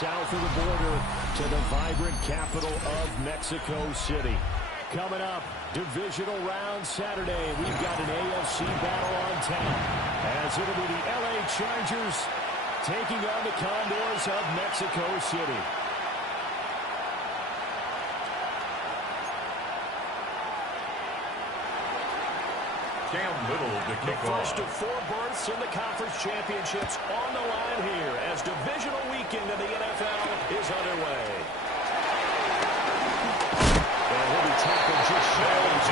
south of the border to the vibrant capital of Mexico City. Coming up, divisional round Saturday. We've got an AFC battle on tap, as it'll be the LA Chargers taking on the Condors of Mexico City. Cam Little to kick off. First of 4 berths in the conference championships on the line here as divisional weekend of the NFL is underway. And he'll be tackled just shy of the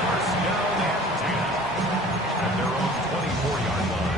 1st down and 10 at their own 24-yard line.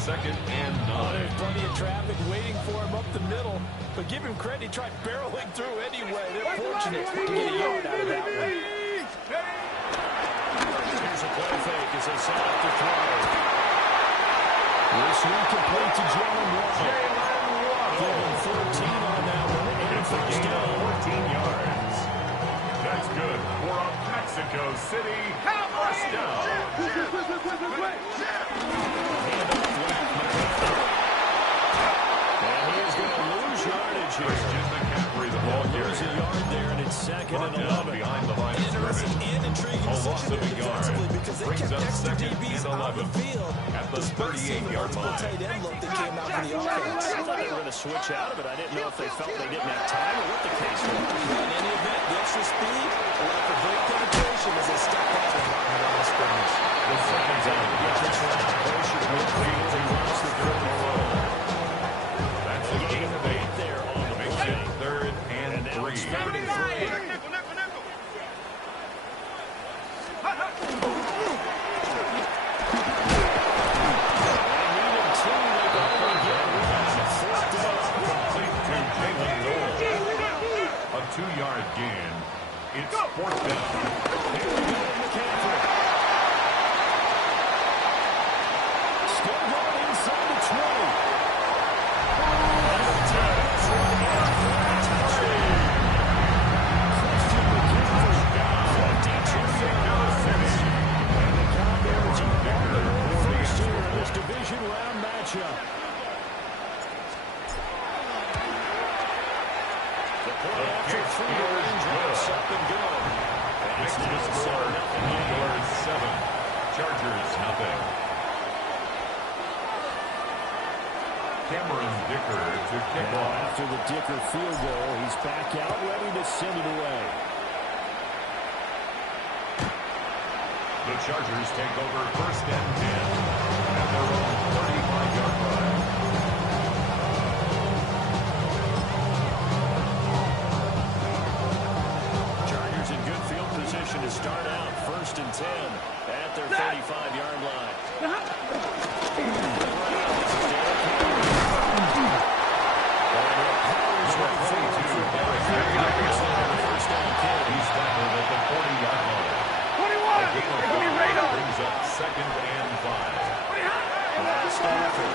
Second and 9. There's plenty of traffic waiting for him up the middle, but give him credit. He tried barreling through anyway. They're fortunate to get a yard out of that one. Here's a play fake as they set up to throw. This one complete to Jalen Waddle. Give him 14 on that one. And first down. 14 yards. That's good for a Mexico City first down. Christian McCaffrey, the ball carrier. There's a yard there, and it's second and 11. Behind the line of scrimmage. A loss of a yard. Brings up second and 11 at the 38-yard line. I thought they were going to switch out of it. I didn't know if they felt they didn't have time or what the case was. In any event, the extra speed will have to break penetration as they step out of the line of scrimmage. The second down. Across the field. That's a gain of 8 there on the big play. 3rd and 3. A 2-yard gain. It's 4th down. Here we go, McCaffrey. Still going inside the 20. Division round matchup. The point after 3 range is up and go. Next to the score, Condors 7, Chargers nothing. Cameron Dicker to kick off. After the Dicker field goal, he's back out ready to send it away. The Chargers take over 1st and 10 at their own 35-yard line. Chargers in good field position to start out 1st and 10 at their 35-yard line. He's tackled at the 40-yard line. 21. Brings up 2nd and 5. Stafford.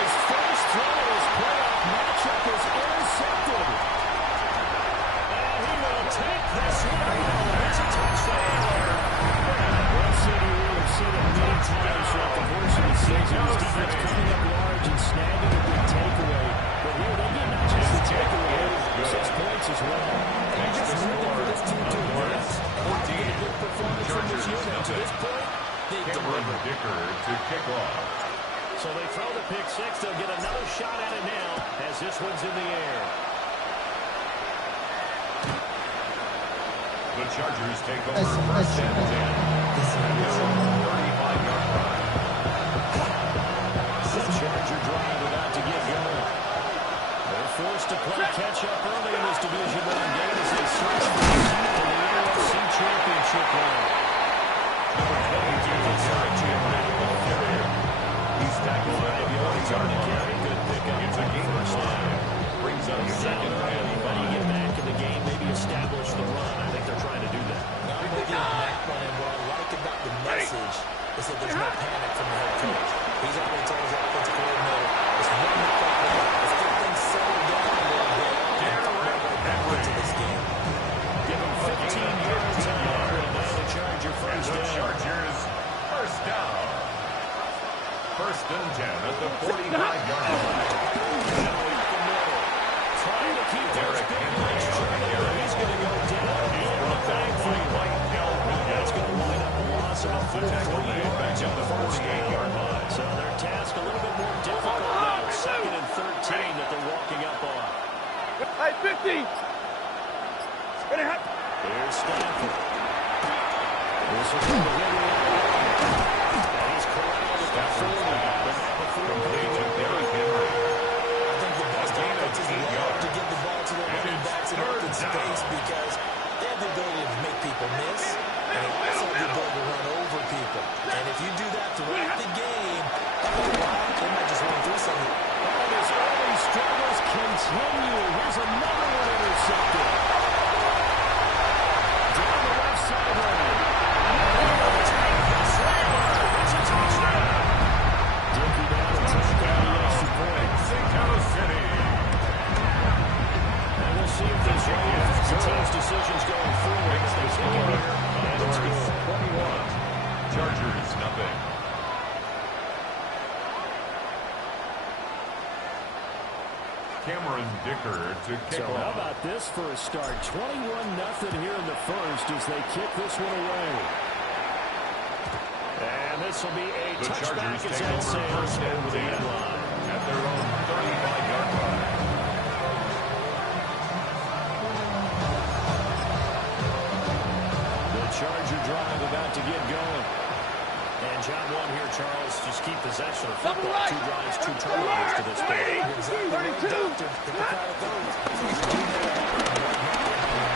His first throw of his playoff matchup is intercepted. And he will take this one. It's a touchdown. One city we have seen it many times throughout the course of the season. His defense coming up large and snagging a big takeaway. But here they get not just the takeaway, 6 points as well. And you just need for this team to advance. 14. Good performance from this unit to this point. Cameron Dicker to kick off. So they throw the pick 6. They'll get another shot at it now as this one's in the air. The Chargers take over 1st and 10 at their own 35-yard line. The Charger drive about to get going. They're forced to play catch-up early in this division round game as they search for the key to the AFC Championship round. Number 22 is Eric Jim. He's tackled at the 40-yard line. Good pickup. It's a gain of 5. Brings up 2nd and 5. Derrick Henry on the carry. He's going to go down. He's brought down by Mike Delvin. That's going to wind up a loss of a full 3 yards at the on the first down. 48-yard line. So their task a little bit more difficult now. 2nd and 13 that they're walking up on. Hey, 50. Here's Stafford. This is going to hit him. And he's corralled at the 40. But not before Complete to Derrick Henry. I think the best offenses love to give the ball to their running backs in open space because they have the ability to make people miss, and they also have the ability to run over people. And if you do that throughout the game, after a while, they might just run through something. And his early struggles continue. Here's another one intercepted. Down the left sideline. It's a touchdown. Dickey down and touchdown the extra point. Mexico City. And we'll see if this really affects the team's decisions going forward. Makes the They score. kick it here, and it's Condors good. 21. Chargers nothing. Cameron Dicker to kick So how off. about this for a start? 21-0 here in the first as they kick this one away. And this will be a The touchback Chargers as take that over sails first and over the 10 end line. at their own 35-yard line. The Charger drive about to get going. And job one here, Charles, just keep possession of football. 2 drives, 2 turnovers to this point. Exactly right, Doctor. Hit the crowd with those. Please do that.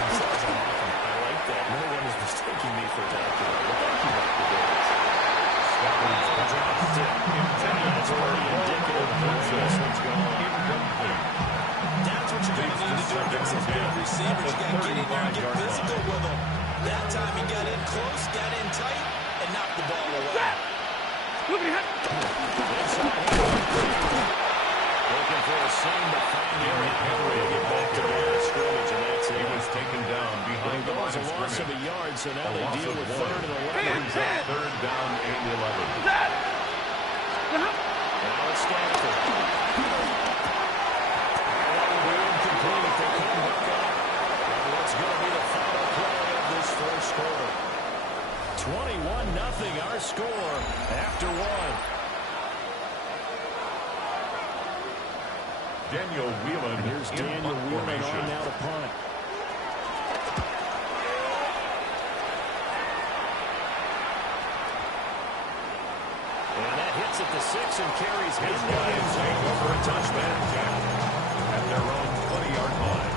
I like that. No one is mistaking me for a doctor. Thank you, Dr. Davis. Stafford's pass intended That's for pretty indicative of where this one's going. incomplete. That's what you're going to need to do against those big receivers. You got to get in there and get physical with them. That time he got in close, got in tight, and knocked the ball away. Looking for a seam to find Derrick Henry to get back to the line of scrimmage, and that's He it. was taken down behind the line There's of a loss of a scrimmage. yard, so now A they loss deal of with 1. 3rd and 11. Brings up 3rd down and 11. Now it's Stafford. And that will be incomplete. They couldn't hook up. And what's going to be the final play of this first quarter? 21-0 our score after 1. Daniel Whelan Here's in Daniel punt Whelan formation. on now to punt. And that hits at the 6 and carries His his guys take over a touchback at their own 20-yard line.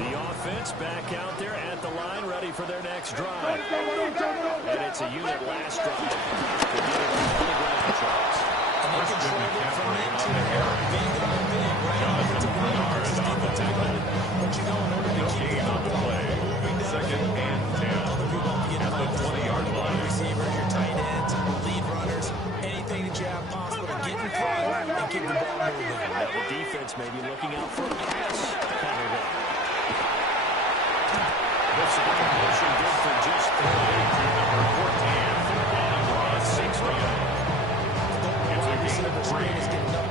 The offense back out there at the line, ready for their next drive. And it's a unit last drive. They're doing it on the ground, Charles. And they Preston controlled it from McCaffrey end on to the carry. big on big, right? Jonathan It's a great Bernard defensive on the tackle. But you know, in order to No keep gain on the play. moving down 2nd and 10 other people have to get at the 20-yard line. receivers, your tight ends, lead runners, anything that you have possible to get in front and keep the ball moving. Now the defense may be looking out for a pass counter there. This is a completion good for just 3. Number 14, Ron 60. It's a gain of 3.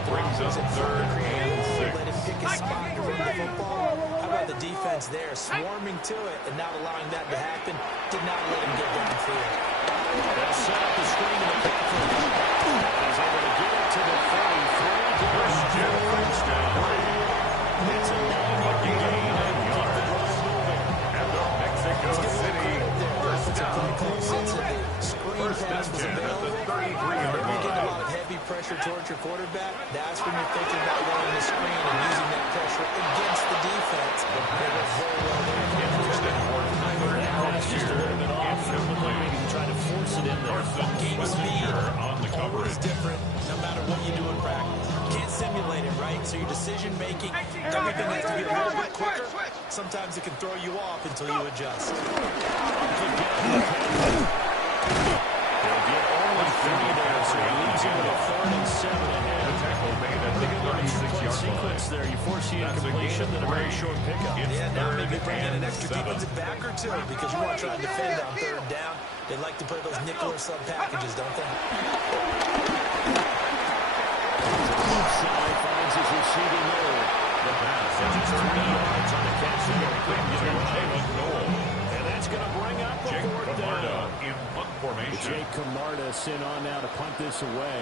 Brings up 3rd and 6. Let him pick his spot to run the football. How about the defense there, swarming to it and not allowing that to happen? Did not let him get downfield. They'll set up the screen to McCaffrey. He's able to get it to the 33. First down, first down. It's a 9-yard gain and yards. At the Mexico City first down. First and 10 at the 33-yard When you get a line. lot of heavy pressure towards your quarterback, that's when you're thinking about running the screen and using that pressure against the defense. They were very well there. Interested for 3rd out That's just a little bit off. Maybe try to force it in there. Game speed on the always coverage. different no matter what you do in practice. Can't simulate it, right? So your decision making, everything has to be a little bit quicker. Sometimes it can throw you off until you adjust. They'll get only 3 there, so he leads into the 3rd and 7 ahead. The tackle made at the 36-yard Sequence line. there. You force the That's a incompletion, gain then of a very 3. short pickup. It's Yeah, now 3rd maybe bring in an and extra 7. defensive back or two because you want to try and defend on 3rd down. They like to play those nickel or sub packages, don't they? side finds his receiving move. The pass has a 3 yards on the catch. Jake Goal. And that's going to bring up the Jake fourth down. in punt formation. Jake Camarda sent on now to punt this away.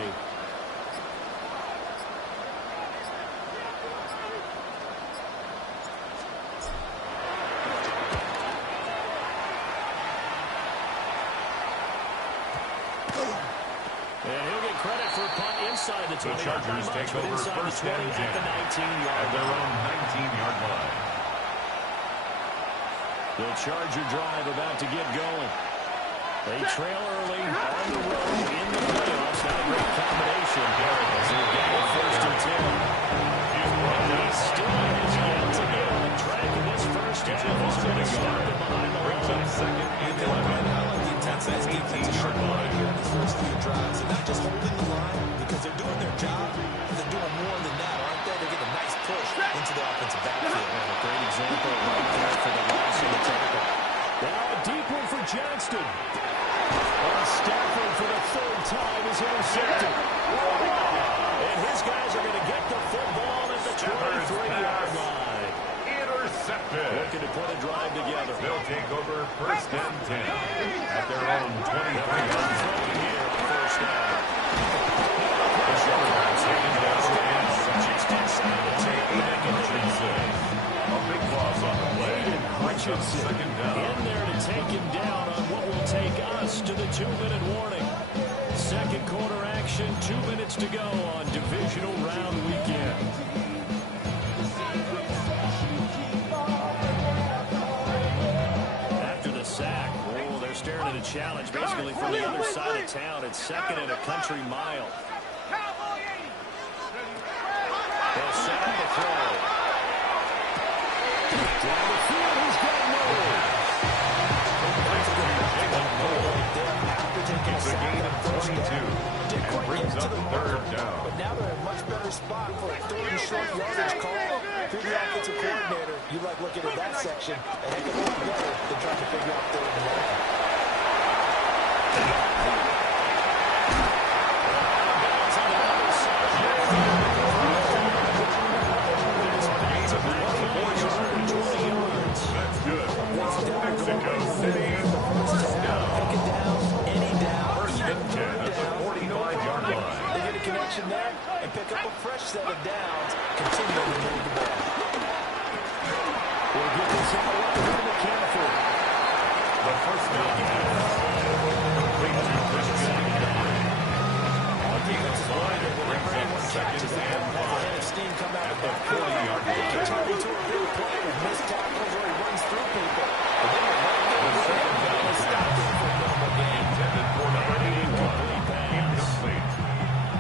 And he'll get credit for a punt inside the 20. The Chargers take over first and 10 at the 19-yard at their own 19-yard line. The Charger drive about to get going. They trail early on the road in the playoffs. Not a great combination. As they get the first and 10. He still has yet to get on track in this first half. He's going to stop it behind the line. Second and 11. I like the intensity of defensive line here in these first few drives. And not just holding the line because they're doing their job. They're doing more than that, aren't they? They get a nice push into the offensive backfield. And a great example right there for the loss of the tackle. Now a deep one for Johnston. Stafford for the third time is intercepted. And his guys are going to get the football at the 23-yard line. Intercepted. Looking to put a drive together. They'll take over first and 10 at their own 23-yard line. Here, first down. The Chargers taking down and just inside the tape. A big loss on the play. Hutchinson Second down. in there to take him down on what will take us to the 2-minute warning. Second quarter action, 2 minutes to go on divisional round weekend. After the sack, they're staring at a challenge basically from the other side of town. It's second and a country mile. They'll set up the throw. Down the field, he's got Noel. It's a gain of 22 and brings up third down. But now they're in a much better spot for a third and short yardage call. If you're the offensive coordinator, you like looking at that section a heck of a lot better than trying to figure out third and long. There and pick up a fresh set of downs, continuing to move the ball. We'll get this out right here to McCaffrey. The first down complete to Christian. On defensive line, it brings up second and 5 Steam come out at the 40-yard line. He can turn into a big play with missed tackles or he runs through people. But then The second down they stop him for a minimal gain. intended for number 81. Incomplete.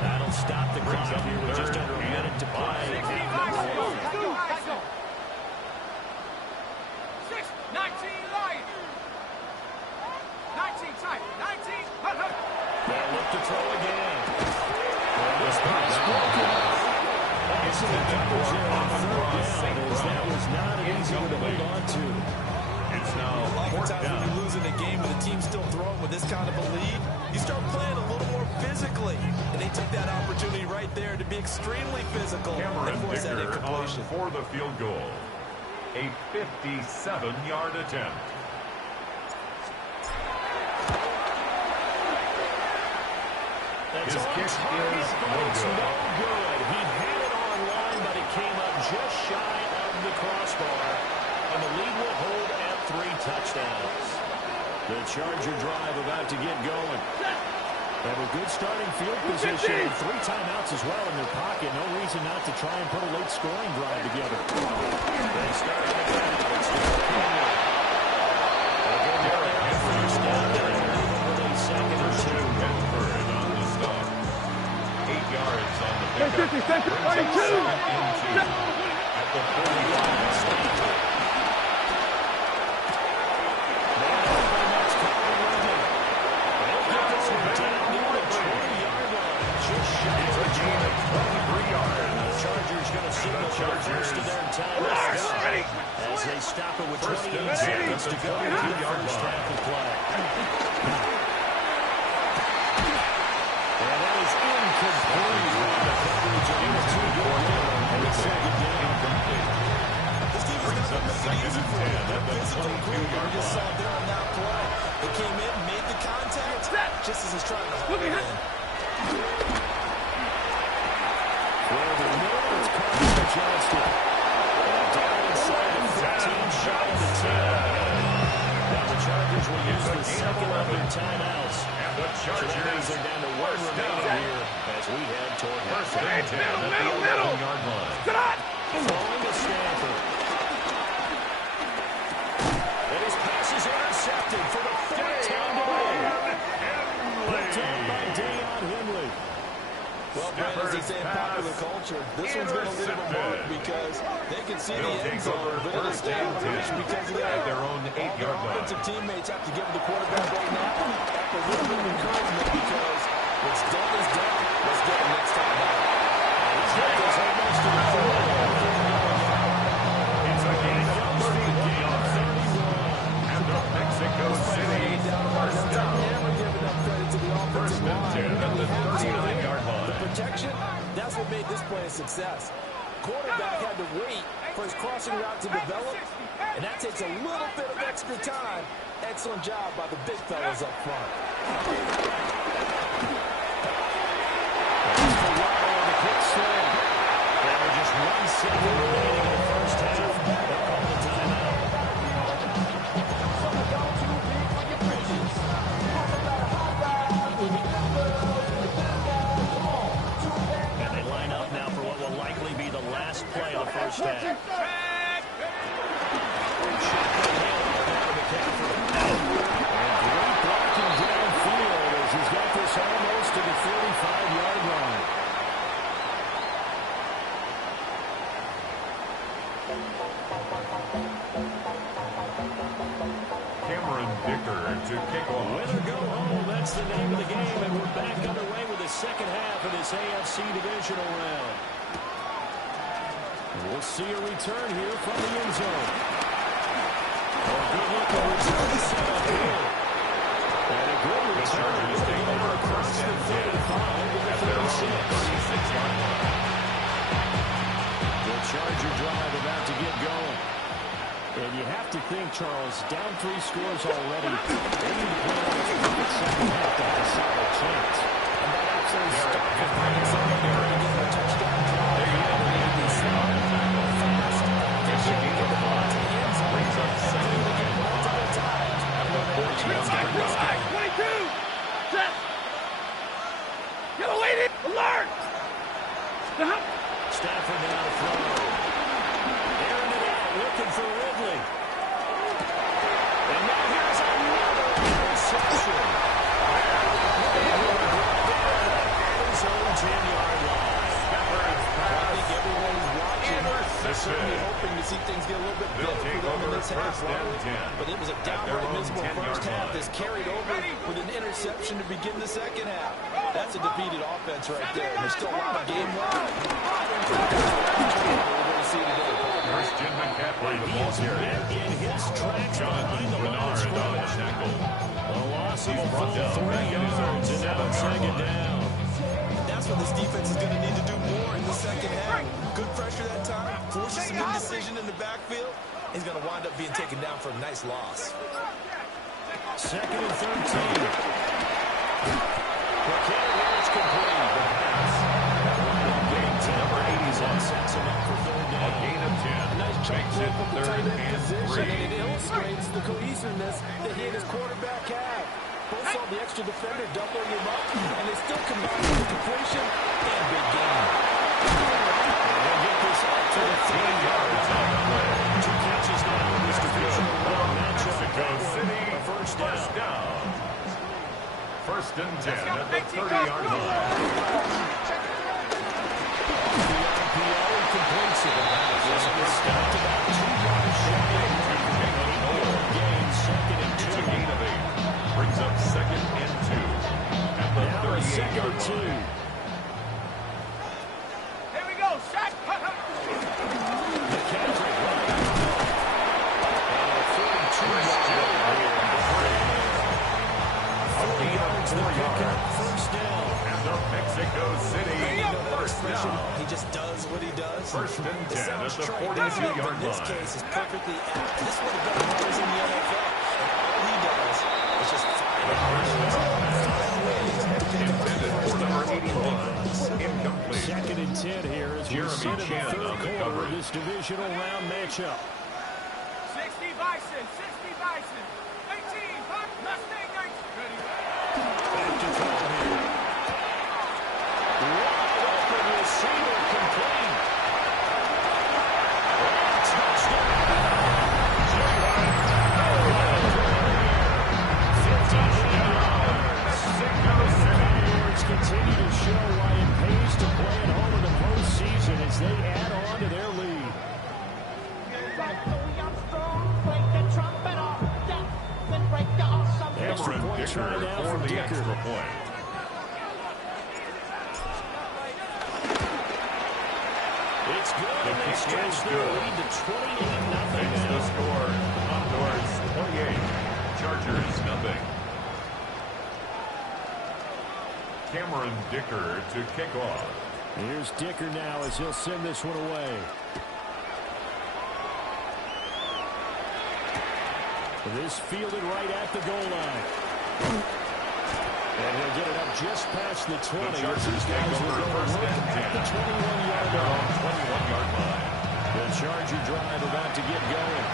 That'll stop the Brings clock up here with just third under a and minute to play. 19 tight. 19. They'll look to throw again. And this pass broken up. Some numbers there on third down, as that was not an easy one to hold on to. It's now Oftentimes fourth when down. you lose in a game with a team still throwing with this kind of a lead, you start playing a little more physically. And they took that opportunity right there to be extremely physical Cameron and force that Dicker on incompletion. for the field goal. A 57-yard attempt. That's His on kick target, is but no it's good. no good. He had it on line, but it came up just shy of the crossbar. And the lead will hold at 3 touchdowns. The Charger drive about to get going. They have a good starting field position and 3 timeouts as well in their pocket. No reason not to try and put a late scoring drive together. They start again. It's still Pena. They'll go there on first down. They're going to move over to second or 2. Bedford on the stop. 8 yards on the pickup. 50, 50, 42. At the 45. Chargers to their timeouts as they stop it with 28 seconds to go in the first half of play. And that is incomplete. The coverage of the two-point down. And it's second down. This team is not going to make it easy for you. They're physical, quick, and you just saw there on that play. They came in, made the contact, just as he's trying to hold it in. For the middle, it's Carter to Johnston. And down inside the 15, shy of the 10. Now the Chargers will use the second of their timeouts. And the Chargers are down to one remaining here as we head toward first and 10 at the 11-yard line. throwing to Stanford. And his pass is intercepted for the third time today. Picked up by Deion Henley. Well, Brad, as they say in popular culture, this one's going to leave a mark because they can see the end zone, but it is still out of reach because of that. Their own 8-yard line. Offensive teammates have to give the quarterback right now a little bit of encouragement because what's done is done. Let's get it next time out. It's a gain of 30 yards. And the Mexico City first down. Never giving up credit to the offensive line. First and 10 at the 39-yard line. The protection, that's what made this play a success. Quarterback had to wait for his crossing route to develop, and that takes a little bit of extra time. Excellent job by the big fellas up front. That's the Waddle on the quick swing. And with just 1 second remaining in the first half, they'll call the timeout. And they line up now for what will likely be the last play of the first half. He's got this almost to the 45-yard line. Cameron Dicker to kick off. Win or go home, that's the name of the game, and we're back underway with the second half of this AFC divisional round. And we'll see a return here from the end zone. A good look at return set up here. And a good return across the 35 to the 36-yard line. The Charger drive about to get going. And you have to think, Charles, down 3 scores already. They need to play on this perfect second half to have a solid chance. And that absolutely stopped the finding something there to get the touchdown drive. There you go. He's smart, fast, efficient, get the ball to the end zone. Brings up second again multiple times. And the 40-yard line. 22! Set! Get a lady! Alert! Stafford now to throw. Airing it out, looking for Ridley. And now here's another interception. His own 10-yard line. I think everyone's watching. They're certainly hoping to see things get a little bit better for them in this half. But it was a downright miserable first half that's carried over with an interception to begin the second half. That's a defeated offense right there. And there's still a lot of game left. We're going to see today. Christian McCaffrey, the ball carrier. In his tracks behind the line of scrimmage. Tackle. A loss of a full 3 yards, and now it's second down. That's what this defense is going to need to do more in the second half. Good pressure that time, forces some indecision in the backfield. He's going to wind up being taken down for a nice loss. Second and 13. It's complete. The pass. Gain 10. Number 80's on, sets him up for third down. A gain of 10. Nice jump Makes throw it from the third tight end and position, 3. and it illustrates the cohesiveness that he and his quarterback have. Both saw the extra defender doubling him up, and they still combined with completion and big gain. They'll get this out to the 10-yard line. 2 catches now in this divisional round matchup. Mexico City, A first down. First and 10 at the 30-yard line. The RPO completes it. This was stopped about 2 yards shy. Gain, second and 2. It's a gain of 8. Brings up second and 2 at the 38-yard line. Here we go, Shaq! McCaffrey running. And a 42-yard line. 4 yards, the pickup, first down. And the First and 10 It at sounds the trite, 42-yard but in this line. case, it's perfectly apt. This would have been runners in the NFL. And all he does is just find ways to pick up a first down on runs. Incomplete. Second and 10 here as we Jeremy sit in the Chan third on the quarter cover. of this divisional round matchup. 60 Bison, 60 Bison, 18, Mustang 19. Ready? Back to throw here. Wide open receiver complete. Touchdown. 58 yards. The Condors continue to show why it pays to play at home in the postseason as they add on to their lead. Extra Cameron points Dicker right now for from the Dicker. extra point. It's good, The and they kick stretch is their good. lead to 28-0 It's the now. score. Condors 28, Chargers nothing. Cameron Dicker to kick off. Here's Dicker now as he'll send this one away. This fielded right at the goal line. And he'll get it up just past the 20. The Chargers These take guys will over go to first work and at 10. the 21-yard Their line. own 21-yard line. The Charger drive about to get going.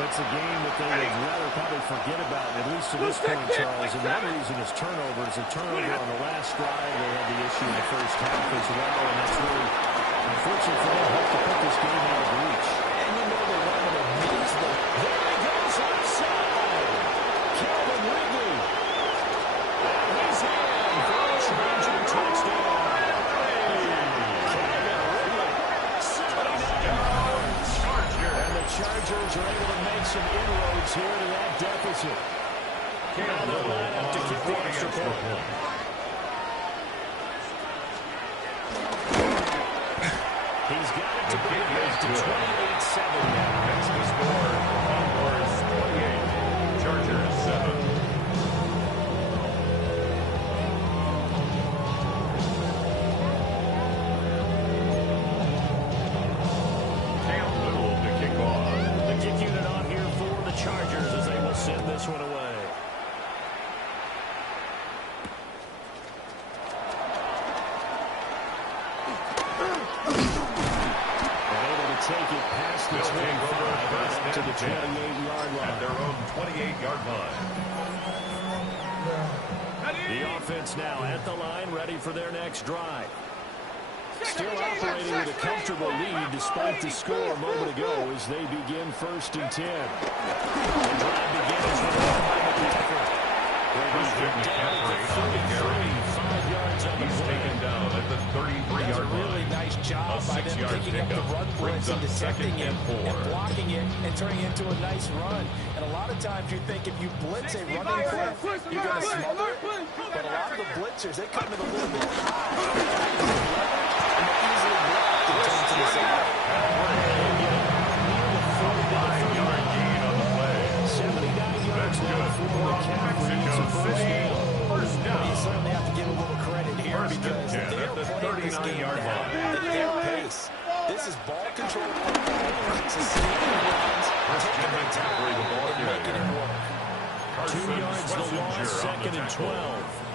It's a game that they would rather probably forget about, at least to this point, Charles. And one reason is turnovers. A turnover on the last drive. They had the issue in the first half as well. And that's really, unfortunately for them, helped to put this game out of reach. And you know they wanted to use the... There he goes outside. Calvin Ridley. And he's in for a Charger touchdown. And the Chargers are able to make some inroads here to that deficit. Now they'll line up to kick the extra point. He's got it to bring it to 28-7 now. That's the score. Condors 28, Chargers 7. Cam Little to kick off. The kick unit on here for the Chargers as they will send this one away. And able to take it past the They'll take over 25 first and up to and the 10 28-yard at line. their own 28-yard line. The offense now at the line, ready for their next drive. Still operating with a comfortable lead despite the score a moment ago as they begin first and 10. The drive begins with a run by McCaffrey. Christian McCaffrey on the carry. 5 yards on the He's play. taken down at the 33-yard line. Really nice job A by them 6-yard picking up the pickup run brings blitz up and detecting second it and 4. and blocking it and turning it into a nice run. And a lot of times you think if you blitz a running play, you're going to smother it. But a lot of the blitzers, they come in a little bit high. And they easily block to turn to the side. 45-yard gain on the play. 79 yards That's now good for for McCaffrey. It's a Mexico first City. down. First You down. certainly have to give a little credit here First and because 10 they're at the playing this game 39-yard now line. at their pace. This is ball control football, sustaining runs, Christian taking their McCaffrey, the ball and making it work. 2 yards the loss, second and 12.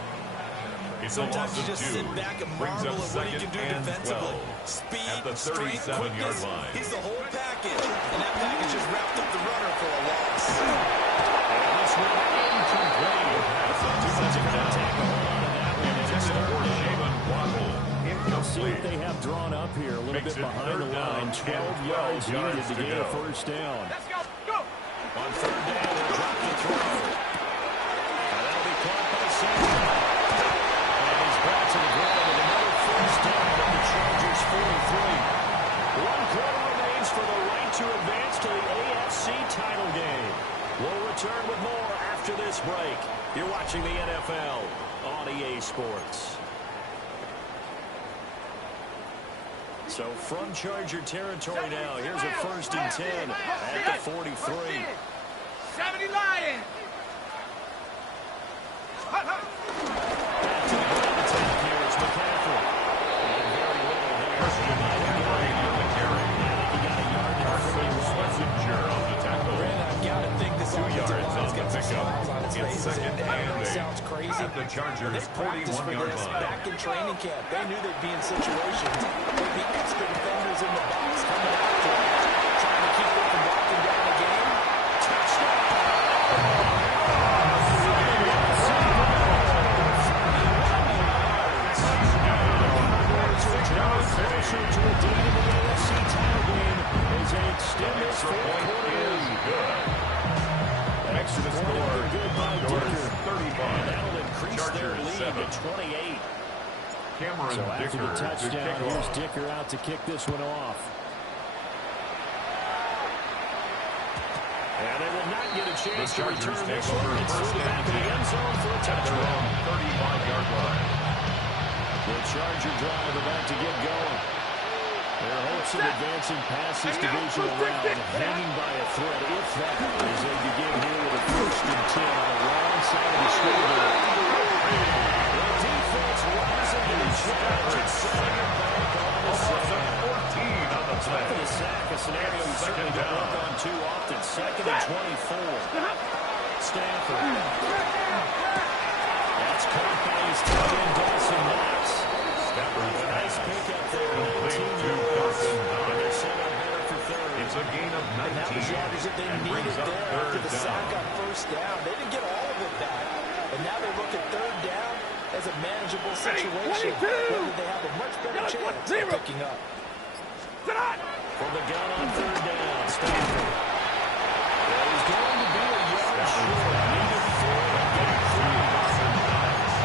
It's a Sometimes loss you of just 2. sit back and Brings marvel up at what he second can do and defensively. 12. Speed, At the strength, 37-yard quickness. line. He's the whole package, and that package just wrapped up the runner for a loss. And this one incomplete. Defensive contact a whole lot of that one. And it's Intended third for down. Shaven Waddle. See what Incomplete. they have drawn up here. A little Makes bit it behind third the down line. and 12 12 yards needed yards to to get a go. first down. Let's go. Go. On third down, they'll drop the throw. And that'll be caught by Samuel. And he's brought to the ground with another first down at the Chargers 43. 1 quarter remains for the right to advance to the AFC title game. We'll return with more after this break. You're watching the NFL on EA Sports. So from Charger territory now, here's a first and 10 at the 43. 70 Lions. Hut, hut. Back to the ground attack here is McCaffrey. And very little there. Christian McCaffrey on the passes. And I know it sounds crazy. At the Chargers' They practiced for 41-yard this line. back in training camp. They knew they'd be in situations. There'd be extra defenders in the box coming after them, trying to keep them from locking down the game. Touchdown! Closer to a deal in the AFC title game as they extend this fourth quarter lead. Extra point good by Dicker. 35. That'll increase their lead to 28. Cameron So after Dicker the to touchdown, kick here's off. Dicker out to kick this one off. And they will not get a chance to return this one. It's through the back of the end zone for a touchdown. 35-yard line. The Charger drive about to get going. Their hopes of advancing past this divisional round hanging by a thread, if that, as they begin here with a 1st and 10 on the wrong side of the scoreboard. The defense rising to the challenge and setting it back on the side. 14 on the play. For the sack, a scenario we certainly don't look on too often. 2nd and 24. Stanford. That's caught by his tight end, Dawson Knox. Nice pickup there. 19 yards. And they're set up better for third. It's a gain of 19. That was yardage that they needed there after the sack on 1st down. They didn't get all of it back. And now they look at 3rd down as a manageable situation. Whether they have a much better chance of picking up. From the gun on 3rd down, Stanford. There's going to be a yard short. Needed 4 and got 3.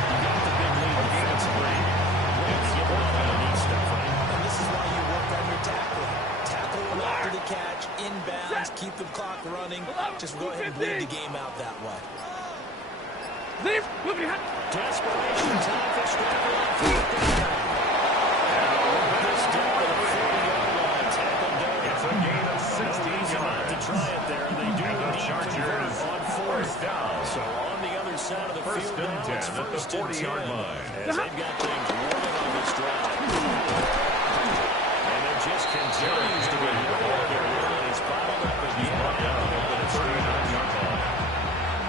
You got the big lead defensively. And this is why you work on your tackling. Tackle them after the catch, inbounds, keep the clock running. Just go ahead and bleed the game out that way. Desperation time for Scrabble on 4th down. And this down to the 40-yard line. Tackled down. It's a gain of 16 yards. To try it there, and they do indeed Chargers on 4th down. So on the other side of the First field and now, 10 it's at the 1st and 40-yard 10. line. As they've got things rolling on this drive. And it just continues to be rolling. Their run is bottled up again. At the 39-yard line.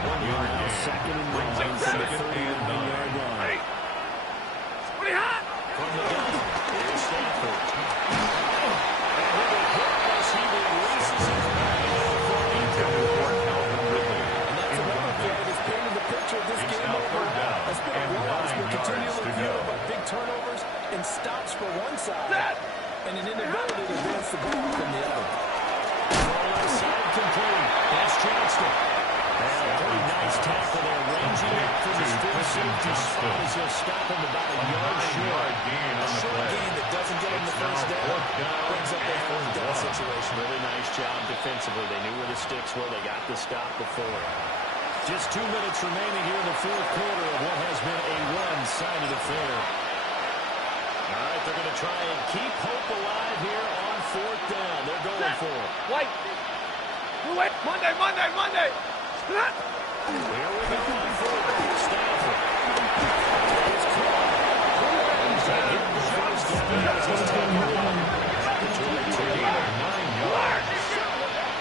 1 yard Now gain. 2nd and 9 Brings up from the 2nd and 39-yard 9. line. From the gun, here's Stanford. And with a hit as he releases it. Intended for Calvin Ridley. And that's another play that's painted the picture of this It's game now 3rd down overall. It's been a and blowout. It's 9 been yards to continually go. fueled by big turnovers and stops for one side and an inability to advance the ball from the other. Left side complete. That's Johnston. And a very nice tackle there, ranging up from his full safety spot as he'll stop him about a yard short. 9-yard gain on the Short play. gain that doesn't get him the It's now first down. 4th down Brings up that and 4th down 1. situation. Really nice job defensively. They knew where the sticks were. They got the stop before. Just 2 minutes remaining here in the 4th quarter of what has been a one-sided affair. All right, they're going to try and keep hope alive here on 4th down. They're going for it. White. Monday. Here we go on 4th down. Stanford. It's caught. Getting the first down as he's taken one. It's a gain of 9 yards.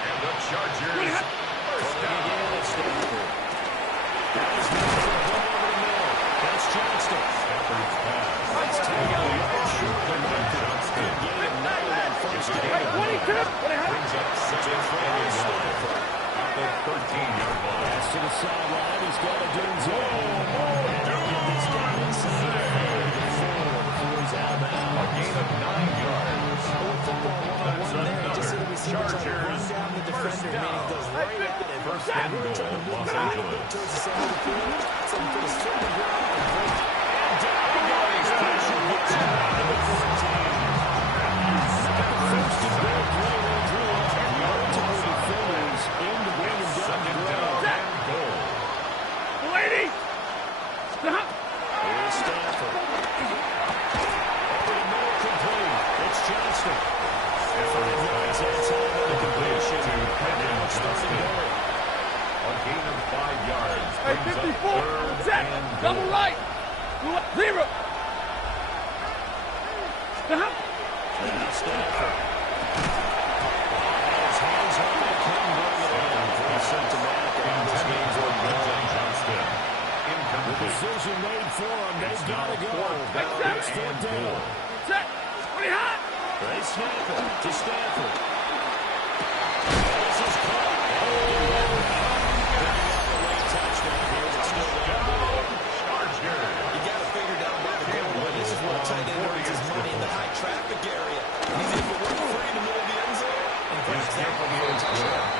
And the Chargers first down. Again, it's Stanford. That is moved from one over the middle. That's Johnston. Stafford's pass. Let's take a yard short of the Johnston Good game of 9 on first down. brings up 2nd and 1 at the 13-yard line. Pass to the sideline. He's got a Dunzo. And they'll get this down inside the 4. He's out A now. gain of 9 yards. Football That's 1-on-1 there. Just so that we see what's trying to run Chargers down the first defender, meaning down. goes right at him. First and goal, Trying to move Los him a little Angeles. bit towards the center of the field. Something for the foot on the ground and break. Down goes Pressure gets him out to the 14. First and goal play they drew up. Multiple defenders in to bring him down Second the down ground. and goal. Here's Stanford. Over the middle, complete. It's Johnston. Stafford's pass Inside of the completion. to Brendan Now it's third and Johnston. goal. A gain of 5 yards. Hey, Brings up 54. 3rd Set. and Double goal. right. 0. Now Stanford. His hands on it, couldn't bring it in. Pretty symptomatic of how this game's going. Brendan Johnston. fourth down. Set. Pretty hot. They snap it to Stafford. This is caught. Late touchdown here, but still down below. You got to figure down by the goal line. This is where a tight end earns his money in the high traffic area. He's able to work free in the middle of the end zone and grabs that one for a touchdown.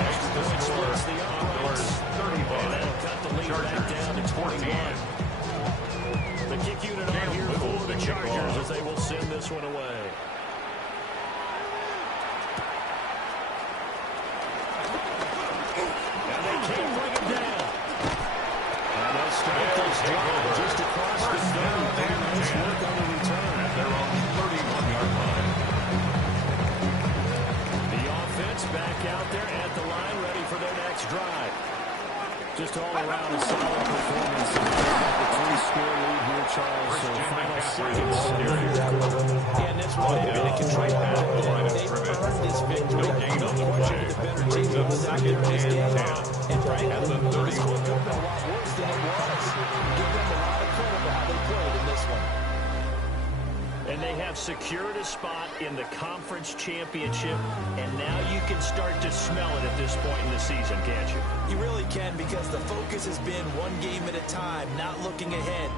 Next point splits the uprights. And that'll cut the lead back down to 21. The kick unit on here for the Chargers as they will send this one away. And they can't bring it down. And they'll start this drive just across the middle. Nice work on the return. At their own 31-yard line. The offense back out there at the line, ready for their next drive. Just all around a solid performance. The 3-score lead here, Charles. So final seconds. And that's why they've been in control of it. They've earned this victory. No gain on the play. Brings up second and 10. And frankly, At the 31. this could have been a lot worse than it was. Give them a lot of credit for how they played in this one. And they have secured a spot in the conference championship, and now you can start to smell it at this point in the season, can't you? You really can, because the focus has been one game at a time, not looking ahead.